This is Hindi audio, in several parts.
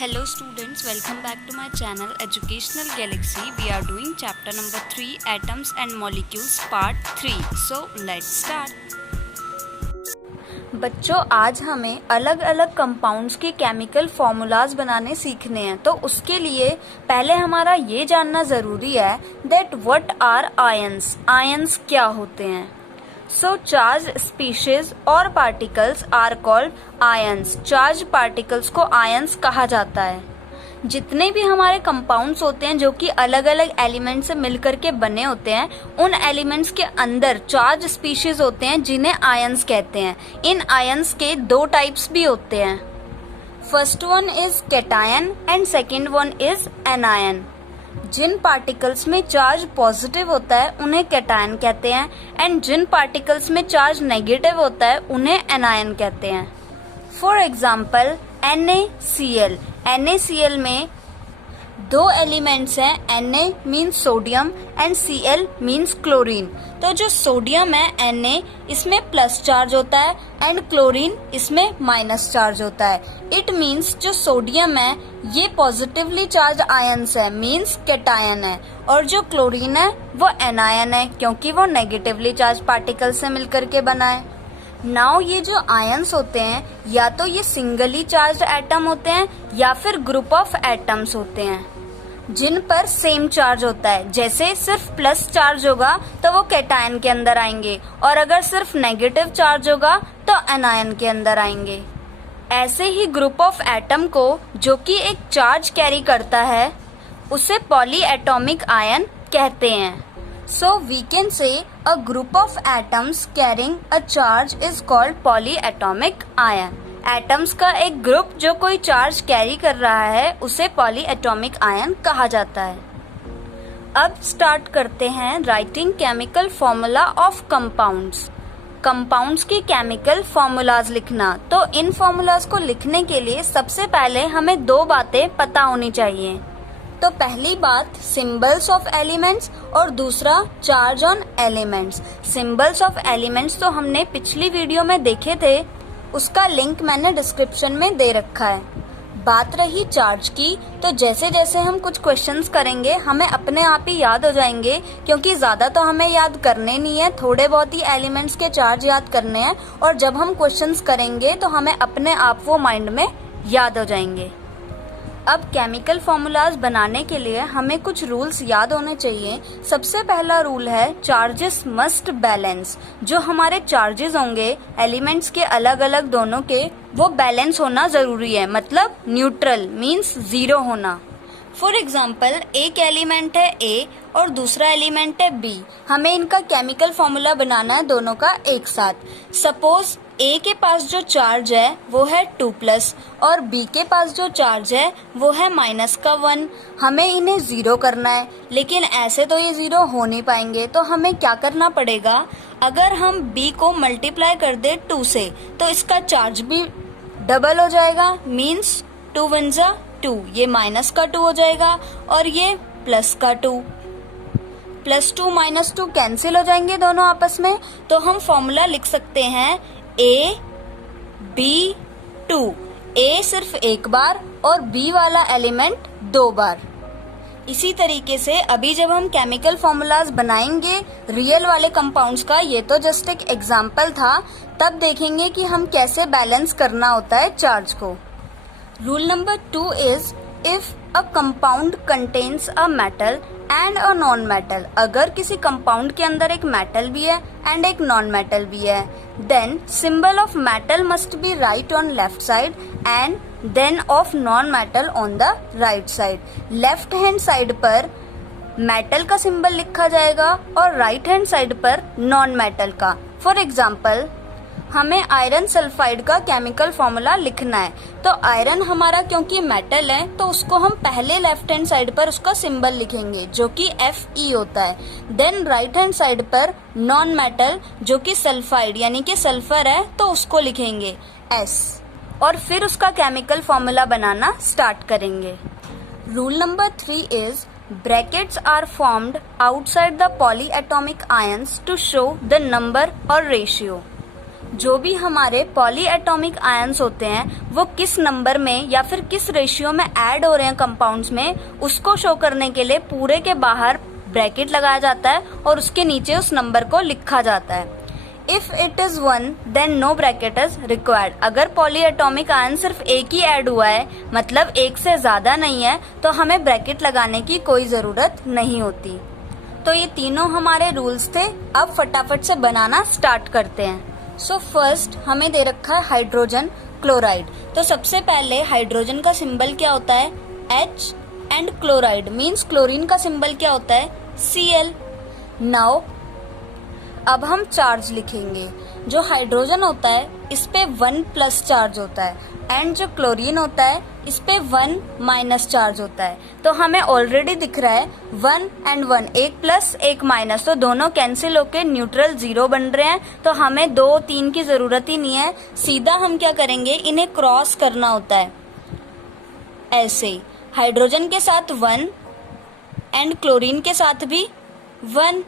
Hello students, welcome back to my channel Educational Galaxy. We are doing chapter number 3 Atoms and Molecules part 3. So let's start. बच्चों आज हमें अलग अलग कंपाउंड्स के केमिकल फॉर्मूलाज बनाने सीखने हैं। तो उसके लिए पहले हमारा ये जानना जरूरी है that what are ions. Ions क्या होते हैं? So charged species और particles are called ions. Charged particles को ions कहा जाता है। जितने भी हमारे कंपाउंड्स होते हैं जो कि अलग अलग एलिमेंट से मिलकर के बने होते हैं, उन एलिमेंट्स के अंदर चार्ज स्पीशीज होते हैं जिन्हें आयंस कहते हैं। इन आयंस के दो टाइप्स भी होते हैं। First one is cation and second one is anion. जिन पार्टिकल्स में चार्ज पॉजिटिव होता है उन्हें कैटायन कहते हैं एंड जिन पार्टिकल्स में चार्ज नेगेटिव होता है उन्हें एनायन कहते हैं। For example NaCl। NaCl में दो एलिमेंट्स हैं, Na means sodium and Cl means chlorine. तो जो सोडियम है Na इसमें प्लस चार्ज होता है एंड क्लोरीन इसमें माइनस चार्ज होता है। इट मीन्स जो सोडियम है ये पॉजिटिवली चार्ज आयंस है, मीन्स कैटायन है, और जो क्लोरीन है वो एनायन है क्योंकि वो नेगेटिवली चार्ज पार्टिकल से मिलकर के बना है। नाउ ये जो आयंस होते हैं या तो ये सिंगली चार्ज एटम होते हैं या फिर ग्रुप ऑफ एटम्स होते हैं जिन पर सेम चार्ज होता है। जैसे सिर्फ प्लस चार्ज होगा तो वो कैटायन के अंदर आएंगे और अगर सिर्फ नेगेटिव चार्ज होगा तो एनायन के अंदर आएंगे। ऐसे ही ग्रुप ऑफ एटम को जो कि एक चार्ज कैरी करता है उसे पॉलीएटॉमिक आयन कहते हैं। So we can say a group of atoms carrying a charge is called polyatomic ion. Atoms का एक ग्रुप जो कोई चार्ज कैरी कर रहा है उसे पॉलीएटॉमिक आयन कहा जाता है। अब स्टार्ट करते हैं writing chemical formula of compounds. Compounds की केमिकल फॉर्मूलाज लिखना। तो इन फॉर्मूलाज को लिखने के लिए सबसे पहले हमें दो बातें पता होनी चाहिए। तो पहली बात सिंबल्स ऑफ एलिमेंट्स और दूसरा charge on elements. Symbols of elements तो हमने पिछली वीडियो में देखे थे, उसका लिंक मैंने डिस्क्रिप्शन में दे रखा है। बात रही चार्ज की, तो जैसे जैसे हम कुछ क्वेश्चंस करेंगे हमें अपने आप ही याद हो जाएंगे क्योंकि ज्यादा तो हमें याद करने नहीं है, थोड़े बहुत ही एलिमेंट्स के चार्ज याद करने हैं और जब हम क्वेश्चंस करेंगे तो हमें अपने आप वो माइंड में याद हो जाएंगे। अब केमिकल फॉर्मूलाज बनाने के लिए हमें कुछ रूल्स याद होने चाहिए। सबसे पहला रूल है चार्जेस मस्ट बैलेंस। जो हमारे चार्जेस होंगे एलिमेंट्स के अलग अलग दोनों के, वो बैलेंस होना जरूरी है, मतलब न्यूट्रल मींस जीरो होना। फॉर एग्जाम्पल एक एलिमेंट है A और दूसरा एलिमेंट है B। हमें इनका केमिकल फॉर्मूला बनाना है दोनों का एक साथ। सपोज A के पास जो चार्ज है वो है 2+ और B के पास जो चार्ज है वो है -1। हमें इन्हें जीरो करना है, लेकिन ऐसे तो ये जीरो हो नहीं पाएंगे। तो हमें क्या करना पड़ेगा, अगर हम B को मल्टीप्लाई कर दे 2 से तो इसका चार्ज भी डबल हो जाएगा, मीन्स 2 1 जा 2, ये माइनस का 2 हो जाएगा और ये प्लस का 2। +2 -2 कैंसिल हो जाएंगे दोनों आपस में, तो हम फॉर्मूला लिख सकते हैं AB2। A सिर्फ एक बार और B वाला एलिमेंट 2 बार। इसी तरीके से अभी जब हम केमिकल फॉर्मूलाज बनाएंगे रियल वाले कंपाउंड्स का, ये तो जस्ट एक एग्जाम्पल था, तब देखेंगे कि हम कैसे बैलेंस करना होता है चार्ज को। Rule number 2 is if a compound contains a metal and a non metal. अगर किसी कंपाउंड के अंदर एक मेटल भी है एंड एक नॉन मेटल भी है, then symbol of metal must be right on left side and then of non metal on the right side. Left hand side पर मेटल का सिंबल लिखा जाएगा और राइट हैंड साइड पर नॉन मेटल का। फॉर एग्जाम्पल हमें आयरन सल्फाइड का केमिकल फॉर्मूला लिखना है, तो आयरन हमारा क्योंकि मेटल है तो उसको हम पहले लेफ्ट हैंड साइड पर उसका सिंबल लिखेंगे जो कि Fe होता है। देन राइट हैंड साइड पर नॉन मेटल जो कि सल्फाइड यानी कि सल्फर है तो उसको लिखेंगे S, और फिर उसका केमिकल फॉर्मूला बनाना स्टार्ट करेंगे। Rule number 3 is brackets are formed outside the polyatomic ions to show the number और रेशियो। जो भी हमारे पॉली एटॉमिक आयंस होते हैं वो किस नंबर में या फिर किस रेशियो में ऐड हो रहे हैं कंपाउंड्स में, उसको शो करने के लिए पूरे के बाहर ब्रैकेट लगाया जाता है और उसके नीचे उस नंबर को लिखा जाता है। If it is 1 then no bracket is required. अगर पॉली एटॉमिक आयन सिर्फ एक ही ऐड हुआ है, मतलब एक से ज्यादा नहीं है, तो हमें ब्रैकेट लगाने की कोई जरूरत नहीं होती। तो ये तीनों हमारे रूल्स थे। अब फटाफट से बनाना स्टार्ट करते हैं। सो फर्स्ट हमें दे रखा है हाइड्रोजन क्लोराइड। तो सबसे पहले हाइड्रोजन का सिंबल क्या होता है, H, and chloride means chlorine का सिंबल क्या होता है, Cl। नाउ अब हम चार्ज लिखेंगे। जो हाइड्रोजन होता है इस पे 1 प्लस चार्ज होता है एंड जो क्लोरीन होता है इस पे 1 माइनस चार्ज होता है। तो हमें ऑलरेडी दिख रहा है 1 एंड 1, एक प्लस एक माइनस, तो दोनों कैंसिल होके न्यूट्रल 0 बन रहे हैं। तो हमें 2 3 की जरूरत ही नहीं है, सीधा हम क्या करेंगे, इन्हें क्रॉस करना होता है ऐसे। हाइड्रोजन के साथ 1 एंड क्लोरीन के साथ भी 1।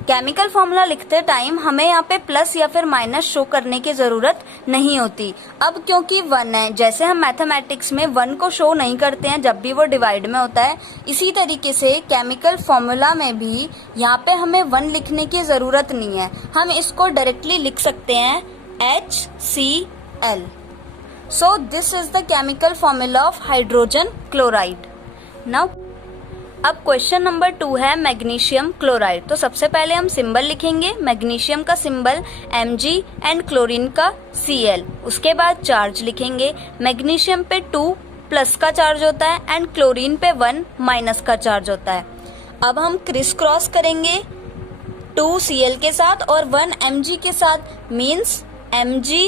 केमिकल फॉर्मूला लिखते टाइम हमें यहाँ पे प्लस या फिर माइनस शो करने की जरूरत नहीं होती। अब क्योंकि 1 है, जैसे हम मैथमेटिक्स में 1 को शो नहीं करते हैं जब भी वो डिवाइड में होता है, इसी तरीके से केमिकल फॉर्मूला में भी यहाँ पे हमें 1 लिखने की जरूरत नहीं है। हम इसको डायरेक्टली लिख सकते हैं HCl। So this is the chemical formula of hydrogen chloride. Now अब क्वेश्चन नंबर 2 है मैग्नीशियम क्लोराइड। तो सबसे पहले हम सिंबल लिखेंगे, मैग्नीशियम का सिंबल Mg एंड क्लोरीन का Cl। उसके बाद चार्ज लिखेंगे। मैग्नीशियम पे 2 प्लस का चार्ज होता है एंड क्लोरीन पे 1 माइनस का चार्ज होता है। अब हम क्रिस क्रॉस करेंगे 2 Cl के साथ और 1 Mg के साथ, मीन्स Mg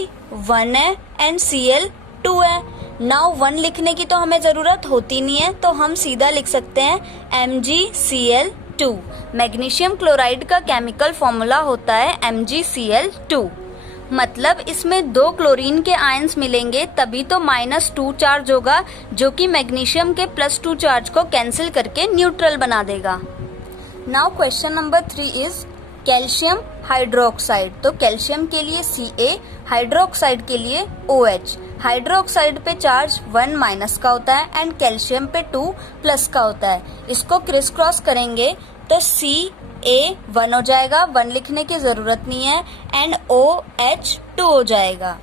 1 है एंड Cl 2 है। नाउ 1 लिखने की तो हमें जरूरत होती नहीं है, तो हम सीधा लिख सकते हैं MgCl2। मैग्नीशियम क्लोराइड का केमिकल फॉर्मूला होता है MgCl2। मतलब इसमें 2 क्लोरीन के आयंस मिलेंगे तभी तो -2 चार्ज होगा, जो कि मैग्नीशियम के +2 चार्ज को कैंसिल करके न्यूट्रल बना देगा। Now question number 3 is calcium hydroxide. तो कैल्शियम के लिए Ca, हाइड्रोक्साइड के लिए OH। हाइड्रोक्साइड पे चार्ज 1 माइनस का होता है एंड कैल्शियम पे 2 प्लस का होता है। इसको क्रिस क्रॉस करेंगे तो Ca1 हो जाएगा, 1 लिखने की जरूरत नहीं है, एंड OH2 हो जाएगा।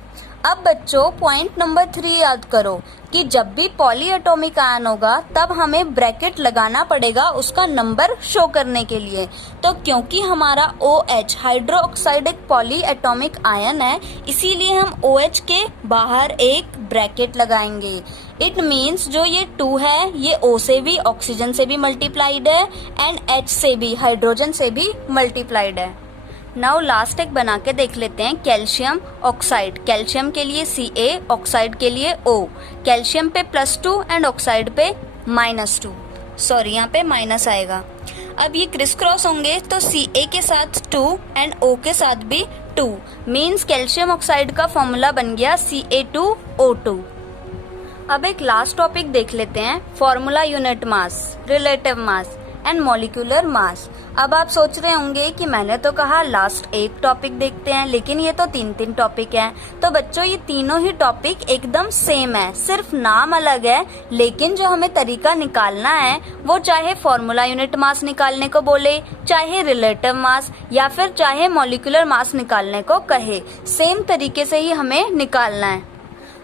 अब बच्चों पॉइंट नंबर 3 याद करो कि जब भी पॉली एटॉमिक आयन होगा तब हमें ब्रैकेट लगाना पड़ेगा उसका नंबर शो करने के लिए। तो क्योंकि हमारा OH हाइड्रोक्साइड एक पॉली एटॉमिक आयन है, इसीलिए हम OH के बाहर एक ब्रैकेट लगाएंगे। इट मीन्स जो ये 2 है ये O से भी, ऑक्सीजन से भी मल्टीप्लाइड है एंड H से भी, हाइड्रोजन से भी मल्टीप्लाइड है। नाउ लास्ट एक बना के देख लेते हैं, कैल्शियम ऑक्साइड। कैल्शियम के लिए Ca, ऑक्साइड के लिए O। कैल्शियम पे +2 एंड ऑक्साइड पे -2, सॉरी यहाँ पे माइनस आएगा। अब ये क्रिस क्रॉस होंगे तो Ca के साथ 2 एंड O के साथ भी 2, मीन्स कैल्शियम ऑक्साइड का फॉर्मूला बन गया Ca2O2। अब एक लास्ट टॉपिक देख लेते हैं, formula unit mass, relative mass and molecular mass. अब आप सोच रहे होंगे कि मैंने तो कहा लास्ट एक टॉपिक देखते हैं, लेकिन ये तो 3 टॉपिक हैं। तो बच्चों ये तीनों ही टॉपिक एकदम सेम है, सिर्फ नाम अलग है, लेकिन जो हमें तरीका निकालना है वो चाहे फॉर्मूला यूनिट मास निकालने को बोले, चाहे रिलेटिव मास या फिर चाहे मॉलिक्यूलर मास निकालने को कहे, सेम तरीके से ही हमें निकालना है।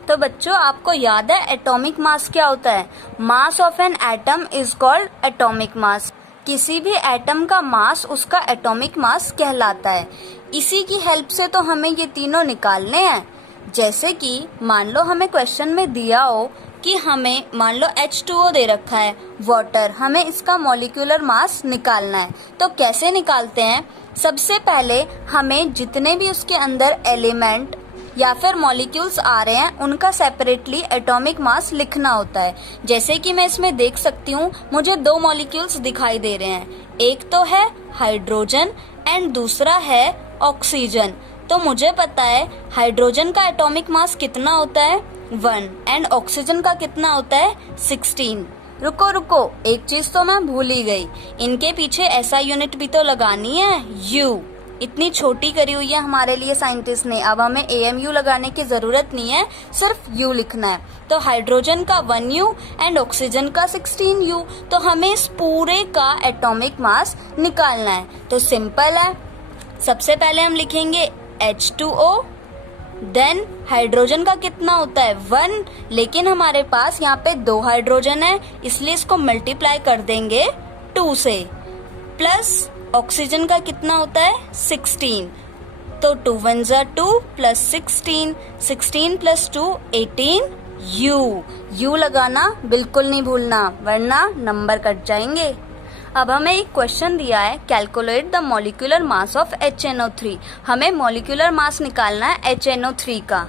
तो बच्चों आपको याद है एटॉमिक मास क्या होता है? Mass of an atom is called atomic mass. किसी भी एटम का मास उसका एटॉमिक मास कहलाता है। इसी की हेल्प से तो हमें ये तीनों निकालने हैं। जैसे कि मान लो हमें क्वेश्चन में दिया हो कि हमें मान लो H2O दे रखा है वाटर, हमें इसका मॉलिक्यूलर मास निकालना है। तो कैसे निकालते हैं? सबसे पहले हमें जितने भी उसके अंदर एलिमेंट या फिर मॉलिक्यूल्स आ रहे हैं उनका सेपरेटली एटॉमिक मास लिखना होता है। जैसे कि मैं इसमें देख सकती हूँ मुझे 2 मॉलिक्यूल्स दिखाई दे रहे हैं, एक तो है हाइड्रोजन एंड दूसरा है ऑक्सीजन। तो मुझे पता है हाइड्रोजन का एटॉमिक मास कितना होता है 1 एंड ऑक्सीजन का कितना होता है 16। रुको एक चीज तो मैं भूल ही गई, इनके पीछे ऐसा यूनिट भी तो लगानी है U। इतनी छोटी करी हुई है हमारे लिए साइंटिस्ट ने। अब हमें AMU लगाने की जरूरत नहीं है, सिर्फ U लिखना है। तो हाइड्रोजन का 1U एंड ऑक्सीजन का 16U। तो हमें इस पूरे का एटॉमिक मास निकालना है। तो सिंपल है, सबसे पहले हम लिखेंगे H2O, देन हाइड्रोजन का कितना होता है 1, लेकिन हमारे पास यहाँ पे 2 हाइड्रोजन है, इसलिए इसको मल्टीप्लाई कर देंगे 2 से, प्लस ऑक्सीजन का कितना होता है 16, तो 2 1 जा 2 प्लस 16, 16 प्लस 2 18 U लगाना बिल्कुल नहीं भूलना, वरना नंबर कट जाएंगे। अब हमें एक क्वेश्चन दिया है, calculate the molecular mass of HNO3। हमें मॉलिक्यूलर मास निकालना है HNO3 का।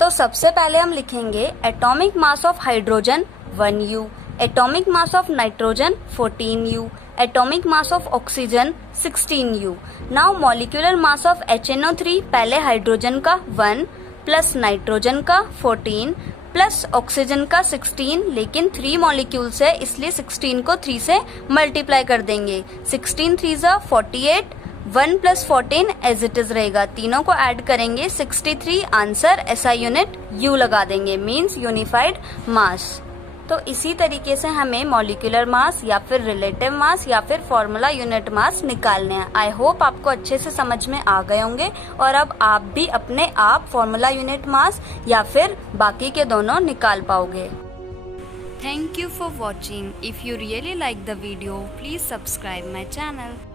तो सबसे पहले हम लिखेंगे atomic mass of hydrogen 1U, atomic mass of nitrogen 14U, atomic mass of oxygen 16U। Now molecular mass of HNO3, पहले हाइड्रोजन का 1 प्लस नाइट्रोजन का 14 प्लस ऑक्सीजन का 16, लेकिन 3 मॉलिक्यूल्स है इसलिए 16 को 3 से मल्टीप्लाई कर देंगे। 16 3 जा 48, 1 प्लस 14 एज इट इज रहेगा, तीनों को ऐड करेंगे 63, आंसर SI यूनिट U लगा देंगे, मीन्स यूनिफाइड मास। तो इसी तरीके से हमें मॉलिक्यूलर मास या फिर रिलेटिव मास या फिर फॉर्मूला यूनिट मास निकालने हैं। आई होप आपको अच्छे से समझ में आ गए होंगे और अब आप भी अपने आप फॉर्मूला यूनिट मास या फिर बाकी के दोनों निकाल पाओगे। Thank you for watching. If you really like the video, please subscribe my channel.